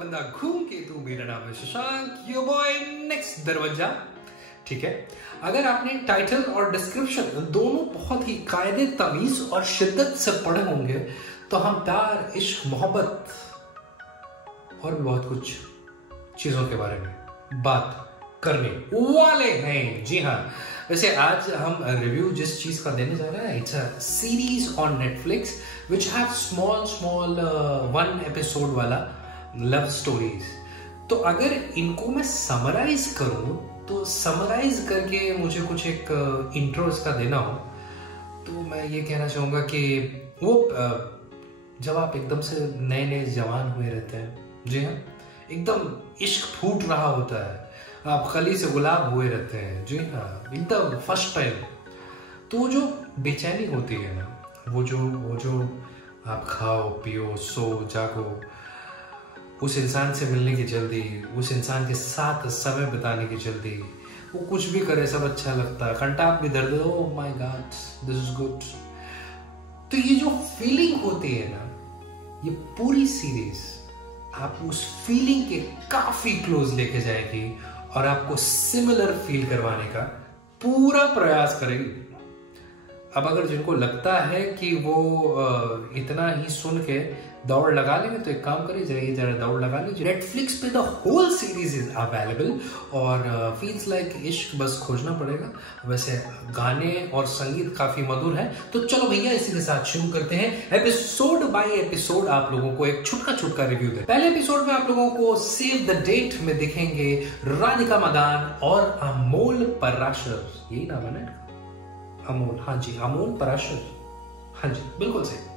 बंदा घूम के तू। मेरा नाम है शशांक, योर बॉय नेक्स्ट दरवाजा। ठीक है, अगर आपने टाइटल और डिस्क्रिप्शन दोनों बहुत ही कायदे तमीज और शिद्दत से पढ़े होंगे तो हम प्यार, इश्क, मोहब्बत और भी बहुत कुछ चीजों के बारे में बात करने वाले हैं। जी हाँ, वैसे आज हम रिव्यू जिस चीज का देने जा रहे हैं, it's a series on Netflix which have small 1 episode वाला लव स्टोरीज। तो अगर इनको मैं समराइज करूं तो समराइज करके मुझे कुछ एक इंट्रो इसका देना हो तो मैं ये कहना चाहूंगा कि वो जब आप एकदम से नए नए जवान हुए रहते हैं, जी हाँ, एकदम इश्क फूट रहा होता है, आप कली से गुलाब हुए रहते हैं, जी हाँ, एकदम फर्स्ट टाइम, तो जो बेचैनी होती है ना, वो जो आप खाओ पियो सो जागो, उस इंसान से मिलने की जल्दी, उस इंसान के साथ समय बिताने की जल्दी, वो कुछ भी करे सब अच्छा लगता है, कंटाप भी दर्द, oh my God this is good. तो ये जो फीलिंग होती है ना, ये पूरी सीरीज आप उस फीलिंग के काफी क्लोज लेके जाएगी और आपको सिमिलर फील करवाने का पूरा प्रयास करेगी। अब अगर जिनको लगता है कि वो इतना ही सुन के दौड़ लगा लेंगे तो एक काम करिए, जरा दौड़ लगा लीजिए। नेटफ्लिक्स पे the whole series is available और फील्स लाइक इश्क बस खोजना पड़ेगा। वैसे गाने और संगीत काफी मधुर है। तो चलो भैया इसी के साथ शुरू करते हैं। एपिसोड बाय एपिसोड आप लोगों को एक छुटका रिव्यू दे। पहले एपिसोड में आप लोगों को सेव द डेट में दिखेंगे राधिका मदान और अमोल पराशर, यही नाम है ना, अमोल, हाँ जी, अमोल पराशर, हाँ जी, बिल्कुल सही।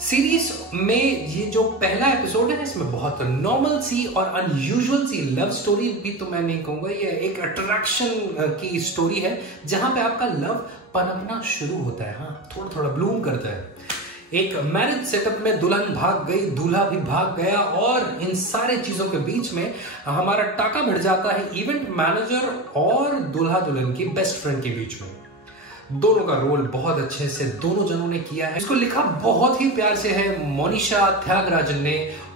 सीरीज में ये जो पहला एपिसोड है इसमें बहुत नॉर्मल सी और अनयूजुअल सी लव स्टोरी भी तो मैं नहीं कहूंगा, ये एक अट्रैक्शन की स्टोरी है जहां पे आपका लव पनपना शुरू होता है, हाँ, थोड़ा थोड़ा ब्लूम करता है। एक मैरिज सेटअप में दुल्हन भाग गई, दूल्हा भी भाग गया और इन सारे चीजों के बीच में हमारा टाका भिड़ जाता है इवेंट मैनेजर और दूल्हा दुल्हन की बेस्ट फ्रेंड के बीच में। दोनों का रोल बहुत अच्छे से दोनों जनों ने किया है। इसको लिखा बहुत ही प्यार से है मोनिशा त्यागराजन ने,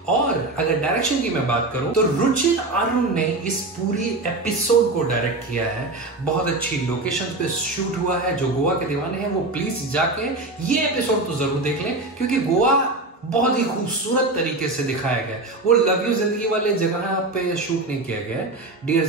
और अगर डायरेक्शन की मैं बात करूं तो रुचिर अरुण ने इस पूरी एपिसोड को डायरेक्ट किया है। बहुत अच्छी लोकेशन पे शूट हुआ है। जो गोवा के दीवाने हैं वो प्लीज जाके ये एपिसोड तो जरूर देख लें, क्योंकि गोवा बहुत ही खूबसूरत तरीके से दिखाया गया है। वो लव यू जिंदगी वाले जगह पे शूट नहीं किया गया है, डियर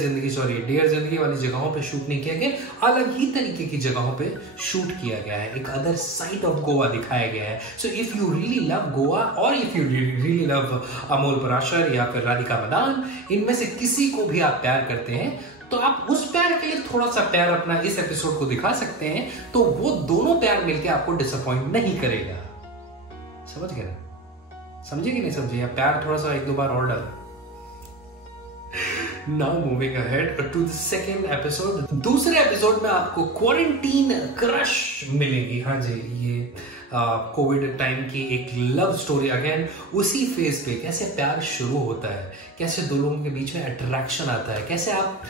जिंदगी वाली जगहों पे शूट नहीं किया गया, अलग ही तरीके की जगहों पे शूट किया गया है। एक अदर साइड ऑफ गोवा दिखाया गया है। So if you really love Goa और if you really love Amol Parashar या फिर राधिका मदान, इनमें से किसी को भी आप प्यार करते हैं तो आप उस प्यार के लिए थोड़ा सा प्यार अपना इस एपिसोड को दिखा सकते हैं, तो वो दोनों प्यार मिलकर आपको डिसअपॉइंट नहीं करेगा। समझ गए ना? समझे कि नहीं समझे? या प्यार थोड़ा सा 1-2 बार और डाल। Now moving ahead to the second episode. दूसरे एपिसोड में आपको क्वारंटीन क्रश मिलेगी। हाँ जी, ये कोविड टाइम की एक लव स्टोरी, अगेन उसी फेज पे कैसे प्यार शुरू होता है, कैसे दो लोगों के बीच में अट्रैक्शन आता है, कैसे आप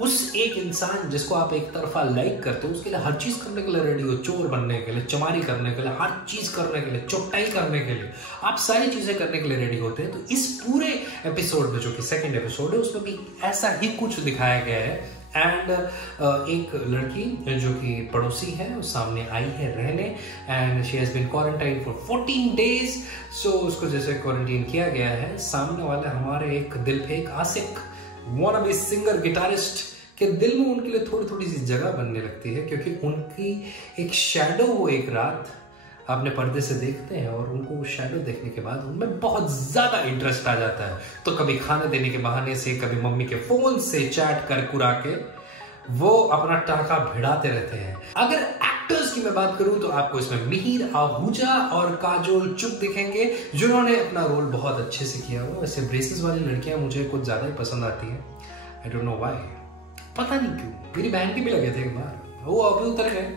उस एक इंसान जिसको आप एक तरफा लाइक करते हो उसके लिए हर चीज करने के लिए रेडी हो, चोर बनने के लिए, चमारी करने के लिए, हर चीज करने के लिए, चौटाई करने के लिए, आप सारी चीजें करने के लिए रेडी होते हैं। तो इस पूरे एपिसोड में, जो कि सेकंड एपिसोड है, उसमें भी ऐसा ही कुछ दिखाया गया है। एंड एक लड़की जो कि पड़ोसी है वो सामने आई है रहने, and she has been quarantine for 14 days. So उसको जैसे क्वारंटीन किया गया है, सामने वाले हमारे एक दिल पे एक आशिक wannabe सिंगर गिटारिस्ट के दिल में उनके लिए थोड़ी थोड़ी सी जगह बनने लगती है, क्योंकि उनकी एक शैडो वो एक रात आपने पर्दे से देखते हैं और उनको वो शैडो देखने के बाद उनमें बहुत ज्यादा इंटरेस्ट आ जाता है। तो कभी खाना देने के बहाने से, कभी मम्मी के फोन से चैट कर कुरा के वो अपना टाका भिड़ाते रहते हैं। अगर एक्टर्स की मैं बात करूं तो आपको इसमें मिहिर आहूजा और काजोल चुप दिखेंगे, जिन्होंने अपना रोल बहुत अच्छे से किया हुआ। वैसे ब्रेसेस वाली लड़कियां मुझे कुछ ज्यादा ही पसंद आती हैं, आई डोंट नो व्हाई, पता नहीं क्यों। मेरी बहन के भी लगे थे एक बार, वो अभी उतर गए।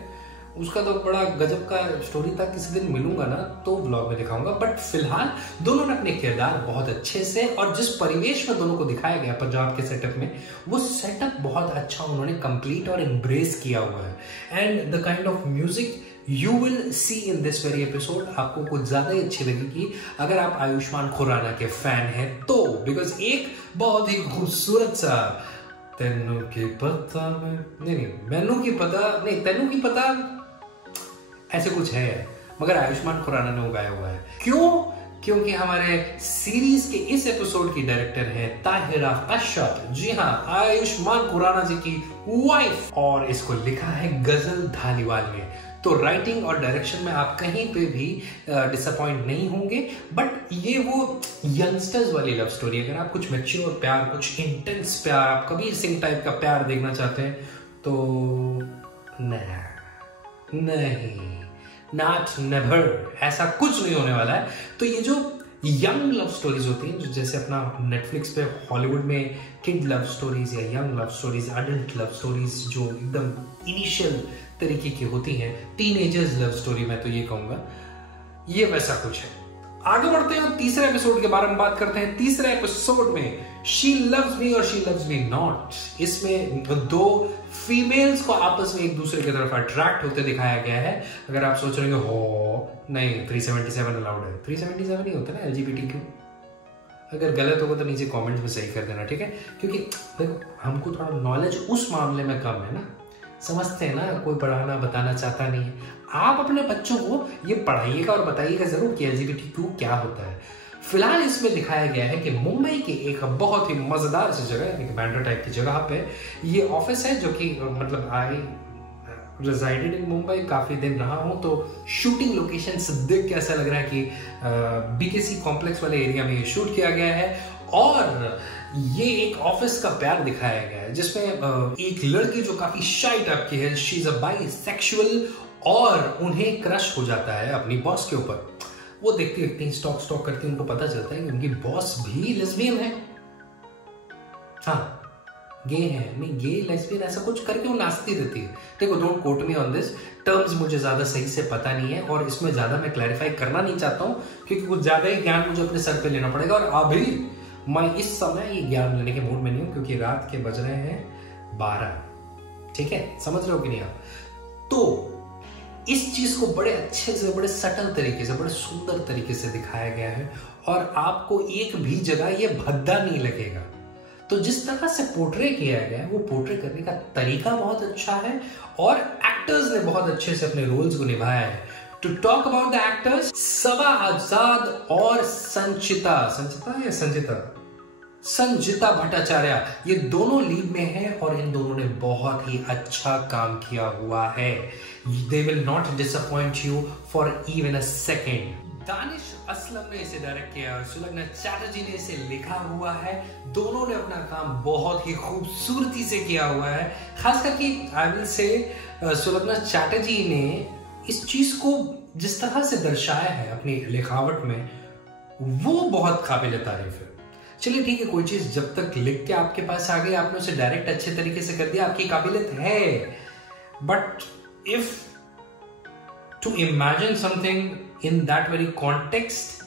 उसका तो बड़ा गजब का स्टोरी था, किसी दिन मिलूंगा ना तो व्लॉग में दिखाऊंगा। बट फिलहाल दोनों ने अपने किरदार बहुत अच्छे से, और जिस परिवेश में दोनों को दिखाया गया पंजाब के सेटअप में, वो सेटअप बहुत अच्छा उन्होंने कंप्लीट और एम्ब्रेस किया हुआ है। And the kind of music you will see in this very episode. आपको कुछ ज्यादा ही अच्छी लगेगी अगर आप आयुष्मान खुराना के फैन हैं तो, बिकॉज एक बहुत ही खूबसूरत सा तेनू की पता में नहीं मैनू की पता नहीं तेनू की पता ऐसे कुछ है, मगर आयुष्मान खुराना ने वो गाया हुआ है। क्यों? क्योंकि हमारे सीरीज के इस एपिसोड की डायरेक्टर है ताहिरा कश्यप। जी हाँ, आयुष्मान खुराना जी की वाइफ, और इसको लिखा है गजल धालीवाल ने। तो राइटिंग और डायरेक्शन में आप कहीं पे भी डिसअपॉइंट नहीं होंगे। बट ये वो यंगस्टर्स वाली लव स्टोरी, अगर आप कुछ मैच्योर प्यार, कुछ इंटेंस प्यार, आप कबीर सिंह टाइप का प्यार देखना चाहते हैं तो नहीं, नॉट नेवर, ऐसा कुछ नहीं होने वाला है। तो ये जो यंग लव स्टोरीज होती हैं, जो जैसे अपना नेटफ्लिक्स पे हॉलीवुड में किड लव स्टोरीज या young love stories, adult love stories जो एकदम इनिशियल तरीके की होती हैं, टीनेजर्स लव स्टोरी मैं तो ये कहूंगा, ये वैसा कुछ है। आगे बढ़ते हैं, तीसरे एपिसोड के बारे में बात करते हैं। तीसरे एपिसोड में शी लव्स मी और शी लव्स मी नॉट, इसमें दो फीमेल्स को आपस में एक दूसरे की तरफ अट्रैक्ट होते दिखाया गया है। अगर आप सोच रहे हो नहीं 377 अलाउड है, 377 ही होता है ना LGBTQ। अगर गलत होगा तो नीचे कमेंट्स में सही कर देना, ठीक है? क्योंकि देखो हमको थोड़ा नॉलेज उस मामले में कम है ना, समझते हैं ना, कोई पढ़ाना बताना चाहता नहीं है। आप अपने बच्चों को ये पढ़ाइएगा और बताइएगा जरूर कि LGBTQ क्या होता है। फिलहाल इसमें दिखाया गया है कि मुंबई के एक बहुत ही मजेदार सी जगह, एक बैंड्रा टाइप की जगह पे ये ऑफिस है, जो कि मतलब आई रेजाइडेड इन मुंबई, काफी दिन रहा हूं, तो शूटिंग लोकेशंस देख के ऐसा लग रहा है कि BKC कॉम्प्लेक्स वाले एरिया में ये शूट किया गया है। और ये एक ऑफिस का प्यार दिखाया गया है, जिसमें एक लड़की जो काफी शाई टाइप की है, शी इज अ बाइसेक्सुअल, और उन्हें क्रश हो जाता है अपनी बॉस के ऊपर। वो देखती देखती स्टॉक करती, उनको पता चलता है कि उनकी बॉस भी लेस्बियन है। हाँ, गे है, नहीं गे लेस्बियन ऐसा कुछ करके वो नाचती रहती है। देखो, don't quote me on this, terms मुझे ज्यादा सही से पता नहीं है और इसमें ज्यादा मैं क्लैरिफाई करना नहीं चाहता हूँ, क्योंकि कुछ ज्यादा ही ज्ञान मुझे अपने सर पे लेना पड़ेगा। और अभी मैं इस समय ये ज्ञान लेने के मूड में नहीं हूं, क्योंकि रात के बज रहे हैं 12। ठीक है, समझ रहे हो कि नहीं आप? तो इस चीज को बड़े अच्छे से, बड़े सटल तरीके से, बड़े सुंदर तरीके से दिखाया गया है और आपको एक भी जगह ये भद्दा नहीं लगेगा। तो जिस तरह से पोर्ट्रे किया गया है, वो पोर्ट्रे करने का तरीका बहुत अच्छा है और एक्टर्स ने बहुत अच्छे से अपने रोल्स को निभाया है। To talk about the actors, Saba Azad और संजिता भट्टाचार्य, ये दोनों लीड में हैं और इन दोनों ने बहुत ही अच्छा काम किया हुआ है। They will not disappoint you for even a second. Danish Aslam ने इसे डायरेक्ट किया और सुलग्ना चैटर्जी ने इसे लिखा हुआ है। दोनों ने अपना काम बहुत ही खूबसूरती से किया हुआ है। खास करके I will say Sulagna Chatterjee ने इस चीज को जिस तरह से दर्शाया है अपनी लिखावट में, वो बहुत काबिल तारीफ है। चलिए ठीक है, कोई चीज जब तक लिख के आपके पास आ गई, आपने उसे डायरेक्ट अच्छे तरीके से कर दिया, आपकी काबिलियत है। But if to imagine something in that very context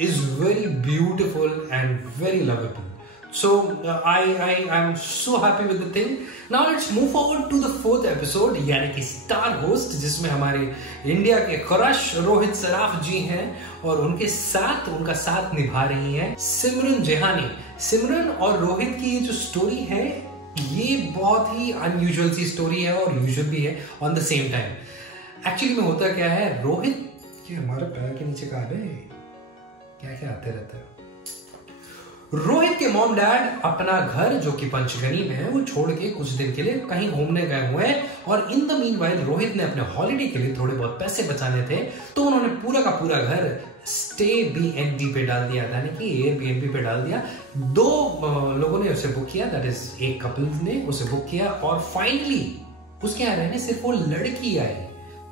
is very beautiful and very lovable. So I'm so happy with the thing. Now let's move forward to the 4th episode, यानी कि स्टार होस्ट, जिसमें हमारे India के crush Rohit Saraf जी हैं और उनका साथ निभा रही हैं सिमरन जेहानी। सिमरन और रोहित की ये जो स्टोरी है, ये बहुत ही अनयूजुअल सी स्टोरी है और यूजुअल भी है on the same time. Actually में होता क्या है, रोहित, ये हमारे पैर के नीचे कहा है, क्या क्या आते रहता है। रोहित के मॉम डैड अपना घर जो कि पंचगनी में है, वो छोड़ के कुछ दिन के लिए कहीं घूमने गए हुए हैं और इन द मीनवाइल रोहित ने अपने हॉलिडे के लिए थोड़े बहुत पैसे बचाने थे, तो उन्होंने पूरा का पूरा घर स्टे BNB पे डाल दिया, यानी कि Airbnb पे डाल दिया। 2 लोगों ने उसे बुक किया, दैट इज एक कपल ने उसे बुक किया और फाइनली उसके यहाँ रहने सिर्फ वो लड़की आई।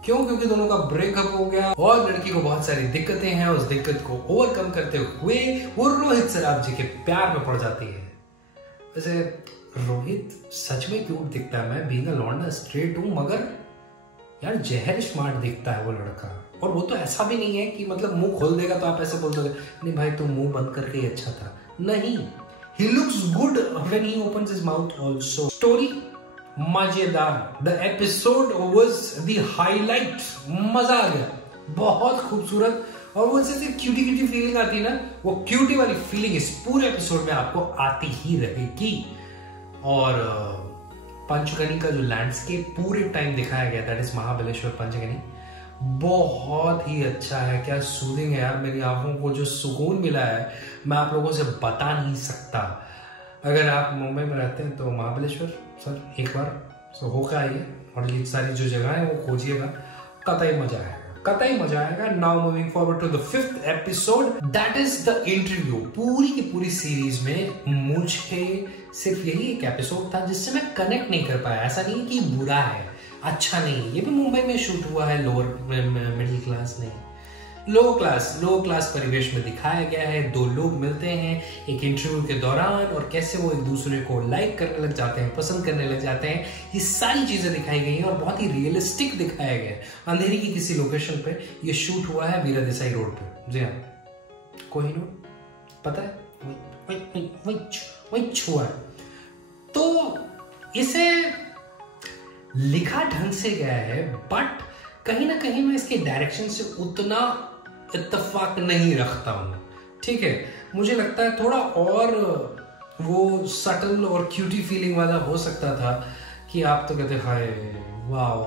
क्यों? क्योंकि दोनों का ब्रेकअप हो गया और लड़की को बहुत सारी दिक्कतें हैं। उस दिक्कत को ओवरकम करते हुए वो रोहित सराफ जी के प्यार में पड़ जाती है। वैसे रोहित सच में क्यूट दिखता है, मैं बीइंग अ लौंडा स्ट्रेट हूं, मगर यार जहर स्मार्ट दिखता है वो लड़का। और वो तो ऐसा भी नहीं है कि मतलब मुंह खोल देगा तो आप ऐसे बोल दोगे नहीं भाई तुम मुंह बंद करके ही अच्छा था, नहीं, he looks good when he opens his mouth also. Story मजेदार। The episode was the highlight. मजा आ गया, बहुत खूबसूरत। और वो जैसे क्यूटी क्यूटी फीलिंग आती है ना, वो क्यूटी वाली फीलिंग इस पूरे एपिसोड में आपको आती ही रहेगी। और पंचगनी का जो लैंडस्केप पूरे टाइम दिखाया गया, दैट इज महाबलेश्वर पंचगनी, बहुत ही अच्छा है। क्या सूदिंग है यार, मेरी आंखों को जो सुकून मिला है मैं आप लोगों से बता नहीं सकता। अगर आप मुंबई में रहते हैं तो महाबलेश्वर सर एक बार होकर आइए और ये सारी जो जगह है वो खोजिएगा, कतई मजा आएगा, कतई मजा आएगा। Now moving forward to the 5th episode, that is the interview. पूरी की पूरी सीरीज में मुझे सिर्फ यही एक एपिसोड था जिससे मैं कनेक्ट नहीं कर पाया। ऐसा नहीं कि बुरा है, अच्छा नहीं, ये भी मुंबई में शूट हुआ है, लोअर मिडिल क्लास नहीं, लो क्लास परिवेश में दिखाया गया है। दो लोग मिलते हैं एक इंटरव्यू के दौरान और कैसे वो एक दूसरे को लाइक करने लग जाते हैं, पसंद करने लग जाते हैं। ये सारी चीजें दिखाई गई हैं और बहुत ही रियलिस्टिक दिखाया गया है। अंधेरी की किसी लोकेशन पे ये शूट हुआ है, वीरा देसाई रोड पे। जी हाँ, कोहिनूर, पता है, वही छुआ है। तो इसे लिखा ढंग से गया है, बट कहीं ना कहीं मैं इसके डायरेक्शन से उतना इत्तेफाक नहीं रखता हूं। ठीक है, मुझे लगता है थोड़ा और वो सटल और क्यूटी फीलिंग वाला हो सकता था कि आप तो कहते हाय वाओ।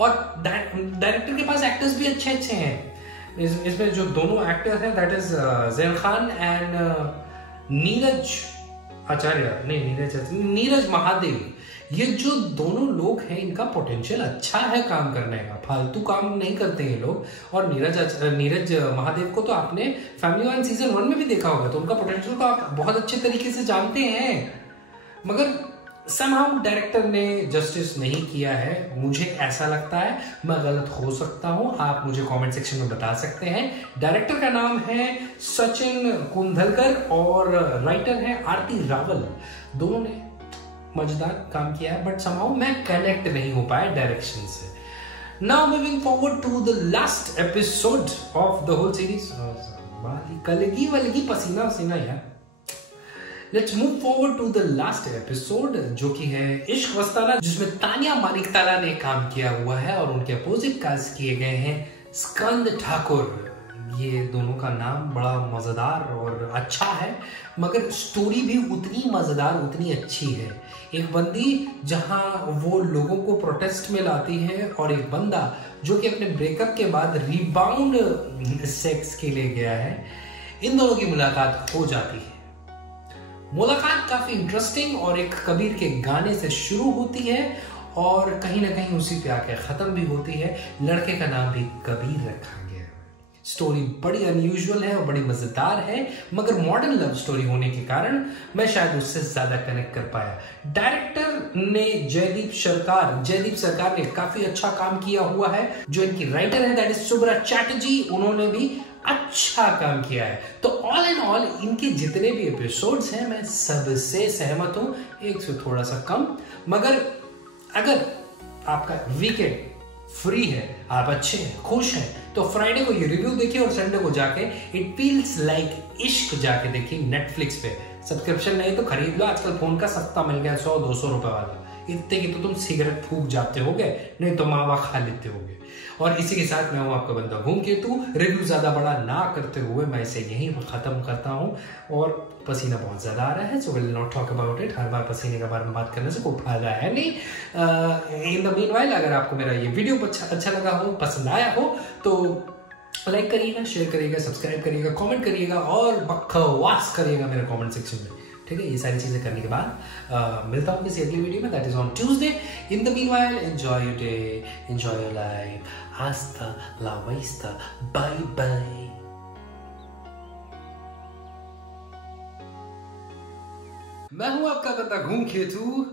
और डायरेक्टर के पास एक्टर्स भी अच्छे अच्छे हैं। इसमें जो दोनों एक्टर्स हैं, that is Zain Khan and Neeraj Acharya, नहीं नीरज महादेव। ये जो दोनों लोग हैं इनका पोटेंशियल अच्छा है काम करने का, फालतू काम नहीं करते हैं लोग। और नीरज महादेव को तो आपने फैमिली वन सीजन 1 में भी देखा होगा, तो उनका पोटेंशियल तो आप बहुत अच्छे तरीके से जानते हैं। मगर समहाउ डायरेक्टर ने जस्टिस नहीं किया है, मुझे ऐसा लगता है। मैं गलत हो सकता हूं, आप मुझे कमेंट सेक्शन में बता सकते हैं। डायरेक्टर का नाम है सचिन कुंदलकर और राइटर है आरती रावल। दोनों ने मजेदार काम किया है, बट समहाउ मैं कनेक्ट नहीं हो पाया डायरेक्शन से। Now moving forward to the last episode of the whole series. कलगी वलगी पसीना वसीना यार। Let's move forward to the last episode, जो कि है इश्क वस्ताना, जिसमें तानिया मानिकताला ने काम किया हुआ है और उनके अपोजिट कास्ट किए गए हैं स्कंद ठाकुर। ये दोनों का नाम बड़ा मजेदार और अच्छा है, मगर स्टोरी भी उतनी मजेदार, उतनी अच्छी है। एक बंदी जहां वो लोगों को प्रोटेस्ट में लाती है और एक बंदा जो कि अपने ब्रेकअप के बाद रिबाउंड सेक्स के लिए गया है। इन दोनों की मुलाकात हो जाती है। मुलाकात काफी इंटरेस्टिंग और एक कबीर के गाने से शुरू होती है और कहीं ना कहीं उसी पे आके खत्म भी होती है। लड़के का नाम भी कबीर रखा गया है। स्टोरी बड़ी अनयूजुअल है और बड़ी मजेदार है, मगर मॉडर्न लव स्टोरी होने के कारण मैं शायद उससे ज्यादा कनेक्ट कर पाया। डायरेक्टर ने जयदीप सरकार ने काफी अच्छा काम किया हुआ है। जो इनकी राइटर है दैट इज सुब्रा चैटर्जी, उन्होंने भी अच्छा काम किया है। तो ऑल एंड ऑल इनके जितने भी एपिसोड्स हैं मैं सबसे सहमत हूं, एक से थोड़ा सा कम। मगर अगर आपका वीकेंड फ्री है, आप अच्छे हैं, खुश हैं, तो फ्राइडे को ये रिव्यू देखिए और संडे को जाके इट फील्स लाइक इश्क जाके देखिए नेटफ्लिक्स पे। सब्सक्रिप्शन नहीं तो खरीद लो, आजकल फोन का सस्ता मिल गया 100-200 रुपए वाला। इतने की तो तुम सिगरेट फूक जाते होगे, नहीं तो मावा खा लेते होगे। और इसी के साथ मैं हूं आपका बंदा धूमकेतु। रिव्यू ज्यादा बड़ा ना करते हुए मैं इसे यहीं खत्म करता हूं। और पसीना बहुत ज्यादा आ रहा है, so will not talk about it. हर बार पसीने के बारे में बात करने से कोई फायदा है नहीं। इन द मीनवाइल अगर आपको मेरा ये वीडियो अच्छा लगा हो, पसंद आया हो, तो लाइक करिएगा, शेयर करिएगा, सब्सक्राइब करिएगा, कमेंट करिएगा और बकवास करिएगा मेरे कमेंट सेक्शन में। ठीक है, ये सारी चीजें करने के बाद मिलता हूँ किसी अगली वीडियो में, that is on Tuesday. In the meanwhile enjoy your day, enjoy your life. हस्ता ला विस्ता, बाय बाय। मैं हूं आपका बंदा धूमकेतु,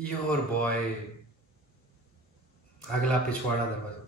योर बॉय। अगला पिछवाड़ा दरवाजा।